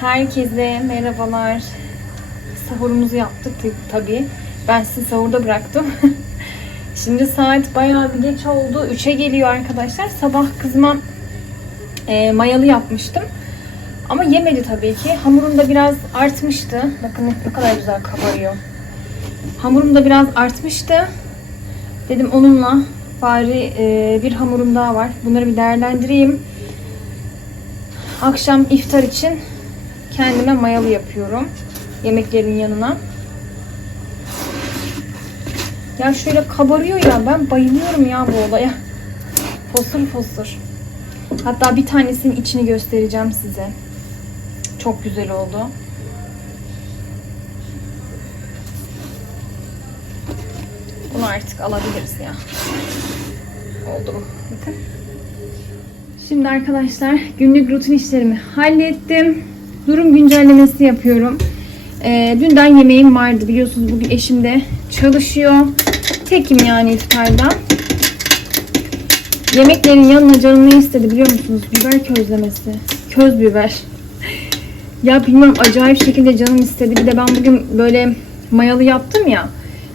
Herkese merhabalar. Sahurumuzu yaptık tabii. Ben sizi sahurda bıraktım. Şimdi saat bayağı bir geç oldu. 3'e geliyor arkadaşlar. Sabah kızma e, mayalı yapmıştım. Ama yemedi tabii ki. Hamurum da biraz artmıştı. Bakın ne kadar güzel kabarıyor. Hamurum da biraz artmıştı. Dedim onunla bari e, bir hamurum daha var. Bunları bir değerlendireyim. Akşam iftar için kendime mayalı yapıyorum. Yemeklerin yanına. Ya şöyle kabarıyor ya. Ben bayılıyorum ya bu olaya. Fosur fosur. Hatta bir tanesinin içini göstereceğim size. Çok güzel oldu. Bunu artık alabiliriz ya. Oldu mu? Bakın. Şimdi arkadaşlar günlük rutin işlerimi hallettim. Durum güncellemesi yapıyorum. Ee, dünden yemeğim vardı biliyorsunuz bugün eşim de çalışıyor. Tekim yani iftarda. Yemeklerin yanına canım ne istedi biliyor musunuz? Biber közlemesi. Köz biber. Ya bilmiyorum acayip şekilde canım istedi. Bir de ben bugün böyle mayalı yaptım ya.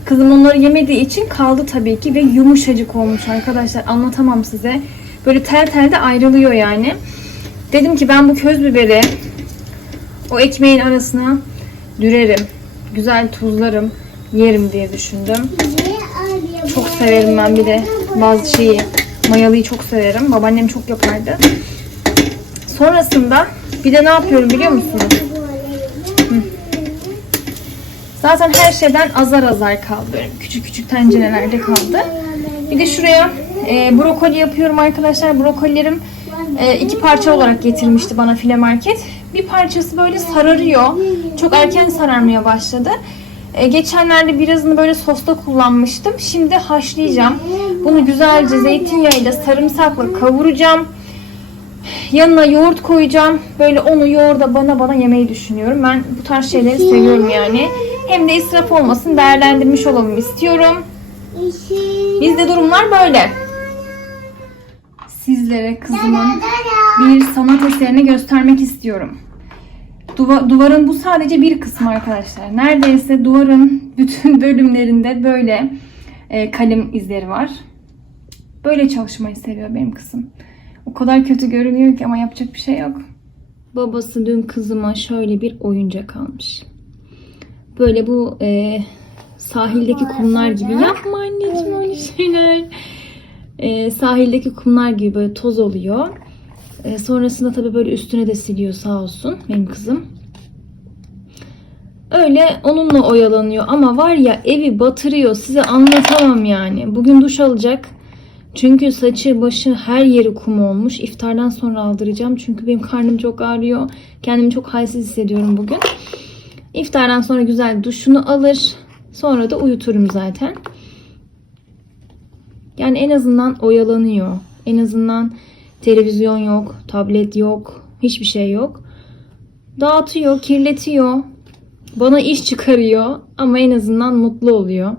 Kızım onları yemediği için kaldı tabii ki ve yumuşacık olmuş arkadaşlar. Anlatamam size. Böyle tel tel de ayrılıyor yani. Dedim ki ben bu köz biberi o ekmeğin arasına dürerim. Güzel tuzlarım. Yerim diye düşündüm. Çok severim ben bir de bazı şeyi. Mayalıyı çok severim. Babaannem çok yapardı. Sonrasında bir de ne yapıyorum biliyor musunuz? Zaten her şeyden azar azar kaldı. Küçük küçük tencerelerde kaldı. Bir de şuraya e, brokoli yapıyorum arkadaşlar. Brokolilerim e, iki parça olarak getirmişti bana file market. Bir parçası böyle sararıyor. Çok erken sararmaya başladı. E, geçenlerde birazını böyle sosta kullanmıştım. Şimdi haşlayacağım. Bunu güzelce zeytinyağıyla sarımsakla kavuracağım. Yanına yoğurt koyacağım. Böyle onu yoğurda bana bana yemeyi düşünüyorum. Ben bu tarz şeyleri seviyorum yani. Hem de israf olmasın değerlendirmiş olalım istiyorum. Bizde durumlar böyle. Sizlere kızımın bir sanat eserini göstermek istiyorum. Duva- duvarın bu sadece bir kısmı arkadaşlar. Neredeyse duvarın bütün bölümlerinde böyle e, kalem izleri var. Böyle çalışmayı seviyor benim kızım. O kadar kötü görünüyor ki ama yapacak bir şey yok. Babası dün kızıma şöyle bir oyuncak almış. Böyle bu e, sahildeki kumlar gibi. Yapma anneciğim öyle şeyler. E, sahildeki kumlar gibi böyle toz oluyor. E, sonrasında tabii böyle üstüne de siliyor sağ olsun benim kızım. Öyle onunla oyalanıyor ama var ya evi batırıyor size anlatamam yani. Bugün duş alacak. Çünkü saçı başı her yeri kum olmuş. İftardan sonra aldıracağım. Çünkü benim karnım çok ağrıyor. Kendimi çok halsiz hissediyorum bugün. İftardan sonra güzel duşunu alır. Sonra da uyuturum zaten. Yani en azından oyalanıyor. En azından televizyon yok, tablet yok, hiçbir şey yok. Dağıtıyor, kirletiyor. Bana iş çıkarıyor ama en azından mutlu oluyor.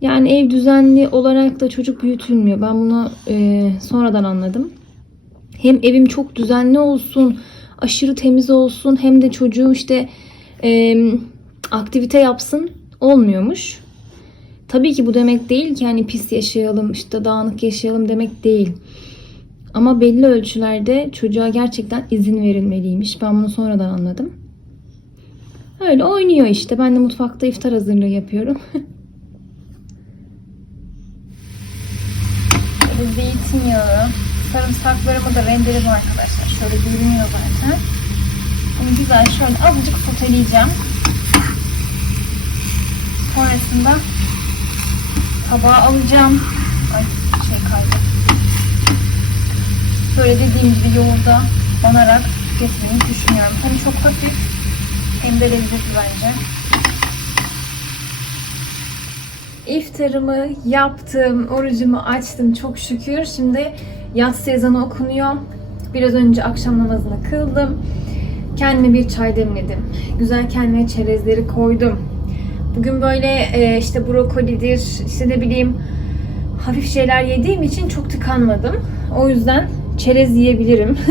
Yani ev düzenli olarak da çocuk büyütülmüyor. Ben bunu e, sonradan anladım. Hem evim çok düzenli olsun, aşırı temiz olsun hem de çocuğu işte e, aktivite yapsın olmuyormuş. Tabii ki bu demek değil ki hani pis yaşayalım, işte dağınık yaşayalım demek değil. Ama belli ölçülerde çocuğa gerçekten izin verilmeliymiş. Ben bunu sonradan anladım. Öyle oynuyor işte. Ben de mutfakta iftar hazırlığı yapıyorum. Zeytinyağı, sarımsaklarımı da rendeledim arkadaşlar. Şöyle görünüyor zaten. Bunu güzel şöyle azıcık soteleyeceğim. Sonrasında tabağa alacağım. Ay şey kaydı. Böyle dediğim gibi yoğurda banarak tüketmeyi düşünüyorum. Hem çok hafif hem de lezzetli bence. İftarımı yaptım, orucumu açtım çok şükür. Şimdi yatsı ezanı okunuyor. Biraz önce akşam namazını kıldım. Kendime bir çay demledim. Güzel kendime çerezleri koydum. Bugün böyle e, işte brokolidir, işte ne bileyim hafif şeyler yediğim için çok tıkanmadım. O yüzden çerez yiyebilirim.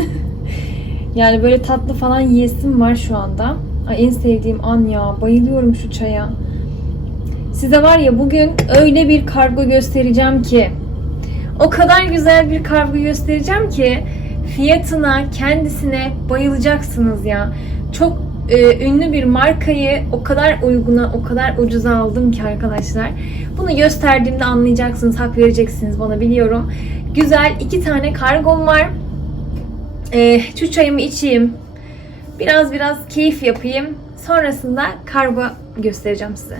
Yani böyle tatlı falan yiyesim var şu anda. Ay en sevdiğim an ya. Bayılıyorum şu çaya. Size var ya bugün öyle bir kargo göstereceğim ki. O kadar güzel bir kargo göstereceğim ki fiyatına, kendisine bayılacaksınız ya. Çok e, ünlü bir markayı o kadar uyguna, o kadar ucuza aldım ki arkadaşlar. Bunu gösterdiğimde anlayacaksınız, hak vereceksiniz bana biliyorum. Güzel iki tane kargom var. E, şu çayımı içeyim. Biraz biraz keyif yapayım. Sonrasında kargo göstereceğim size.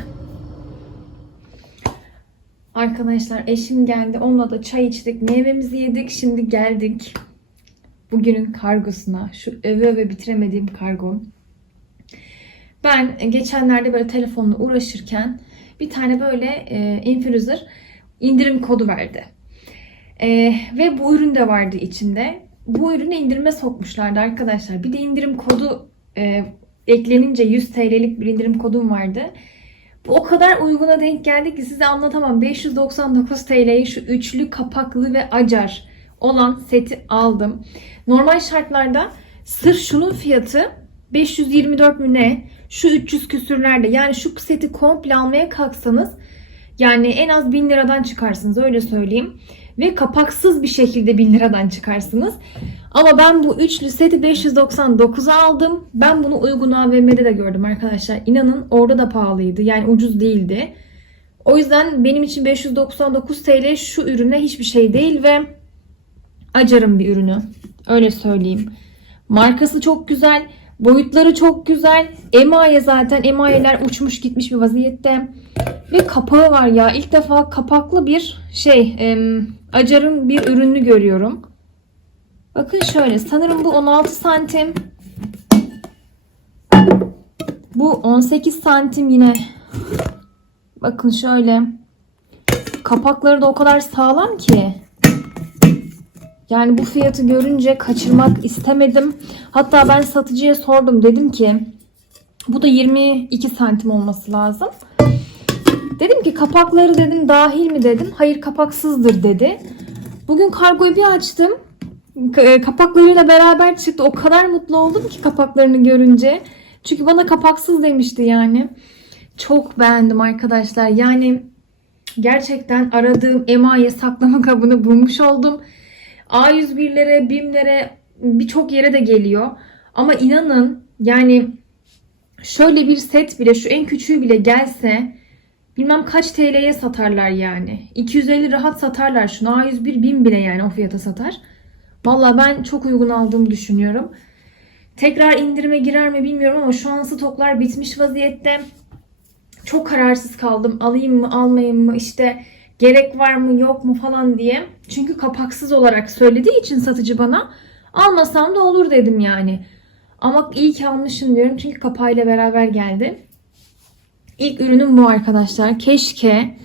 Arkadaşlar eşim geldi. Onunla da çay içtik. Meyvemizi yedik. Şimdi geldik. Bugünün kargosuna. Şu öve öve bitiremediğim kargom. Ben geçenlerde böyle telefonla uğraşırken bir tane böyle e, influencer indirim kodu verdi. E, ve bu ürün de vardı içinde. Bu ürünü indirime sokmuşlardı arkadaşlar. Bir de indirim kodu e, eklenince 100 TL'lik bir indirim kodum vardı. Bu o kadar uyguna denk geldi ki size anlatamam. 599 TL'ye şu üçlü kapaklı ve acar olan seti aldım. Normal şartlarda sırf şunun fiyatı 524 mü ne? Şu 300 küsürlerde. Yani şu seti komple almaya kalksanız yani en az 1000 liradan çıkarsınız öyle söyleyeyim. Ve kapaksız bir şekilde 1000 liradan çıkarsınız. Ama ben bu üçlü seti 599'a aldım. Ben bunu uygun AVM'de de gördüm arkadaşlar. İnanın orada da pahalıydı. Yani ucuz değildi. O yüzden benim için 599 TL şu ürüne hiçbir şey değil ve acarım bir ürünü. Öyle söyleyeyim. Markası çok güzel. Boyutları çok güzel. Emaye zaten. Emayeler uçmuş gitmiş bir vaziyette. Ve kapağı var ya. İlk defa kapaklı bir şey. acarın bir ürünü görüyorum. Bakın şöyle. Sanırım bu 16 santim. Bu 18 santim yine. Bakın şöyle. Kapakları da o kadar sağlam ki. Yani bu fiyatı görünce kaçırmak istemedim. Hatta ben satıcıya sordum. Dedim ki bu da 22 santim olması lazım. Dedim ki kapakları dedim dahil mi dedim. Hayır kapaksızdır dedi. Bugün kargoyu bir açtım. K- Kapaklarıyla beraber çıktı. O kadar mutlu oldum ki kapaklarını görünce. Çünkü bana kapaksız demişti yani. Çok beğendim arkadaşlar. Yani gerçekten aradığım emaye saklama kabını bulmuş oldum. A101'lere, BİM'lere birçok yere de geliyor. Ama inanın yani şöyle bir set bile şu en küçüğü bile gelse bilmem kaç TL'ye satarlar yani. 250 rahat satarlar şunu. A101 BİM bile yani o fiyata satar. Valla ben çok uygun aldığımı düşünüyorum. Tekrar indirime girer mi bilmiyorum ama şu an stoklar bitmiş vaziyette. Çok kararsız kaldım. Alayım mı almayayım mı işte gerek var mı yok mu falan diye. Çünkü kapaksız olarak söylediği için satıcı bana almasam da olur dedim yani. Ama iyi ki almışım diyorum çünkü kapağıyla beraber geldi. İlk ürünüm bu arkadaşlar. Keşke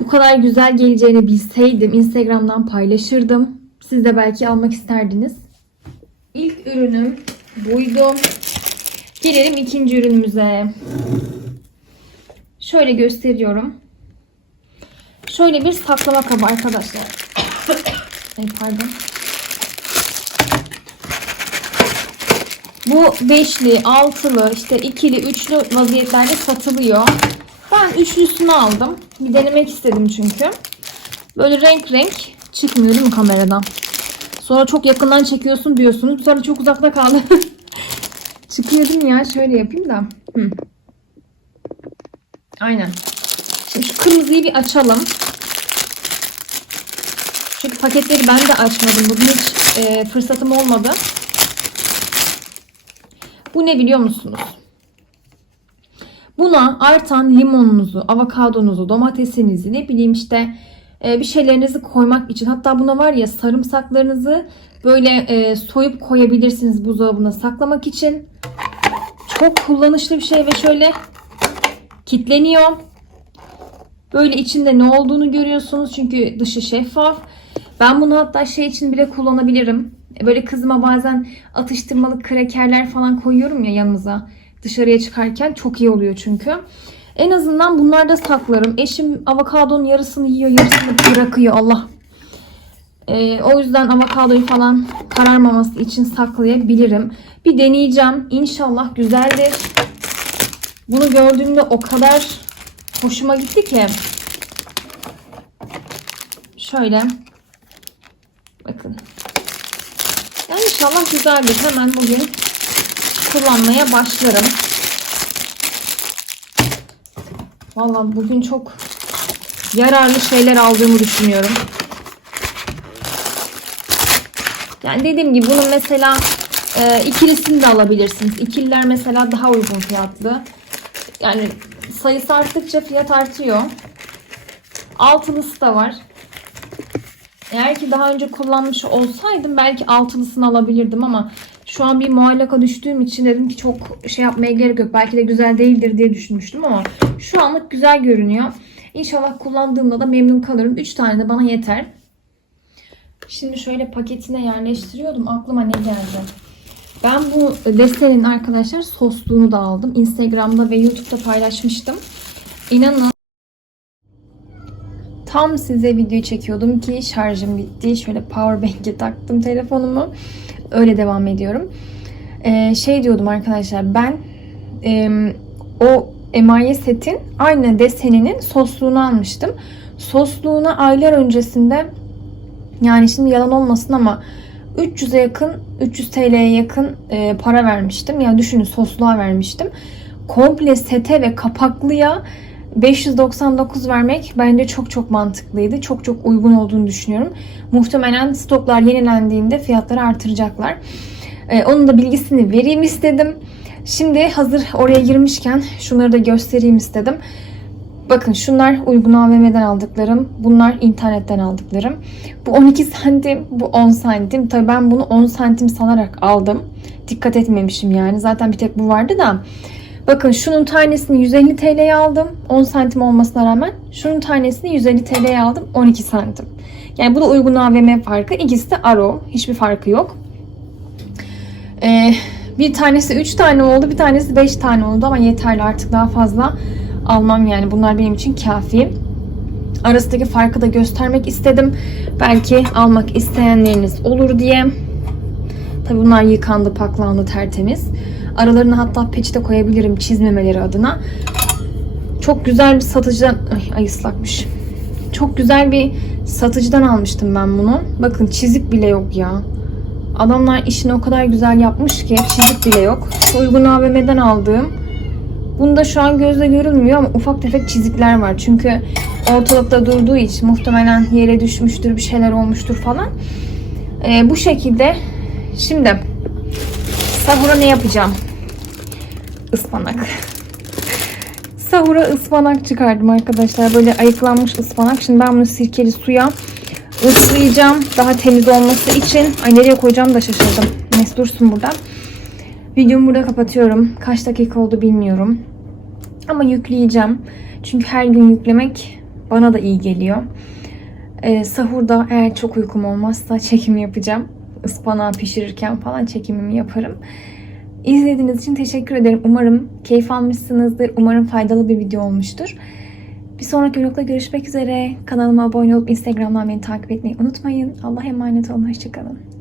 bu kadar güzel geleceğini bilseydim Instagram'dan paylaşırdım. Siz de belki almak isterdiniz. İlk ürünüm buydu. Gelelim ikinci ürünümüze. Şöyle gösteriyorum. Şöyle bir saklama kabı arkadaşlar. Ay pardon. Bu beşli, altılı, işte ikili, üçlü vaziyetlerde satılıyor. Ben üçlüsünü aldım. Bir denemek istedim çünkü. Böyle renk renk çıkmıyor değil mi kameradan? Sonra çok yakından çekiyorsun diyorsunuz. Sonra çok uzakta kaldı. Çıkıyor değil mi ya? Şöyle yapayım da. Hı. Aynen. Şimdi şu kırmızıyı bir açalım. Paketleri ben de açmadım. Bugün hiç e, fırsatım olmadı. Bu ne biliyor musunuz? Buna artan limonunuzu, avokadonuzu, domatesinizi ne bileyim işte e, bir şeylerinizi koymak için hatta buna var ya sarımsaklarınızı böyle e, soyup koyabilirsiniz buzdolabına saklamak için. Çok kullanışlı bir şey ve şöyle kitleniyor. Böyle içinde ne olduğunu görüyorsunuz çünkü dışı şeffaf. Ben bunu hatta şey için bile kullanabilirim. Böyle kızıma bazen atıştırmalık krakerler falan koyuyorum ya yanımıza. Dışarıya çıkarken çok iyi oluyor çünkü. En azından bunlarda saklarım. Eşim avokadonun yarısını yiyor, yarısını bırakıyor. Allah. Ee, o yüzden avokadoyu falan kararmaması için saklayabilirim. Bir deneyeceğim. İnşallah güzeldir. Bunu gördüğümde o kadar hoşuma gitti ki. Şöyle. Bakın. Yani inşallah güzeldir. Hemen bugün kullanmaya başlarım. Vallahi bugün çok yararlı şeyler aldığımı düşünüyorum. Yani dediğim gibi bunun mesela e, ikilisini de alabilirsiniz. İkililer mesela daha uygun fiyatlı. Yani sayısı arttıkça fiyat artıyor. Altılısı da var. Eğer ki daha önce kullanmış olsaydım belki altılısını alabilirdim ama şu an bir muallaka düştüğüm için dedim ki çok şey yapmaya gerek yok. Belki de güzel değildir diye düşünmüştüm ama şu anlık güzel görünüyor. İnşallah kullandığımda da memnun kalırım. 3 tane de bana yeter. Şimdi şöyle paketine yerleştiriyordum. Aklıma ne geldi? Ben bu desenin arkadaşlar sosluğunu da aldım. Instagram'da ve YouTube'da paylaşmıştım. İnanın Tam size video çekiyordum ki şarjım bitti. Şöyle power bank'e taktım telefonumu. Öyle devam ediyorum. Ee, şey diyordum arkadaşlar ben e, o emaye setin aynı deseninin sosluğunu almıştım. Sosluğuna aylar öncesinde yani şimdi yalan olmasın ama 300'e yakın 300 TL'ye yakın e, para vermiştim. Yani düşünün sosluğa vermiştim. Komple sete ve kapaklıya 599 vermek bence çok çok mantıklıydı. Çok çok uygun olduğunu düşünüyorum. Muhtemelen stoklar yenilendiğinde fiyatları artıracaklar. Ee, onun da bilgisini vereyim istedim. Şimdi hazır oraya girmişken şunları da göstereyim istedim. Bakın şunlar uygun AVM'den aldıklarım. Bunlar internetten aldıklarım. Bu 12 santim, bu 10 santim. Tabii ben bunu 10 santim sanarak aldım. Dikkat etmemişim yani. Zaten bir tek bu vardı da. Bakın şunun tanesini 150 TL'ye aldım. 10 santim olmasına rağmen. Şunun tanesini 150 TL'ye aldım. 12 santim. Yani bu da uygun AVM farkı. İkisi de Aro. Hiçbir farkı yok. Ee, bir tanesi 3 tane oldu. Bir tanesi 5 tane oldu ama yeterli artık daha fazla almam yani. Bunlar benim için kafi. Arasındaki farkı da göstermek istedim. Belki almak isteyenleriniz olur diye. Tabi bunlar yıkandı, paklandı, tertemiz. Aralarına hatta peçete koyabilirim çizmemeleri adına. Çok güzel bir satıcıdan... Ay, ay ıslakmış. Çok güzel bir satıcıdan almıştım ben bunu. Bakın çizik bile yok ya. Adamlar işini o kadar güzel yapmış ki çizik bile yok. Uygun AVM'den aldığım. Bunda şu an gözle görülmüyor ama ufak tefek çizikler var. Çünkü ortalıkta durduğu için muhtemelen yere düşmüştür, bir şeyler olmuştur falan. Ee, bu şekilde. Şimdi sahura ne yapacağım? Ispanak. Sahura ıspanak çıkardım arkadaşlar. Böyle ayıklanmış ıspanak. Şimdi ben bunu sirkeli suya ıslayacağım. Daha temiz olması için. Ay nereye koyacağım da şaşırdım. Neyse dursun burada. Videomu burada kapatıyorum. Kaç dakika oldu bilmiyorum. Ama yükleyeceğim. Çünkü her gün yüklemek bana da iyi geliyor. Ee, sahurda eğer çok uykum olmazsa çekim yapacağım. Ispanağı pişirirken falan çekimimi yaparım. İzlediğiniz için teşekkür ederim. Umarım keyif almışsınızdır. Umarım faydalı bir video olmuştur. Bir sonraki vlogda görüşmek üzere. Kanalıma abone olup Instagram'dan beni takip etmeyi unutmayın. Allah'a emanet olun. Hoşçakalın.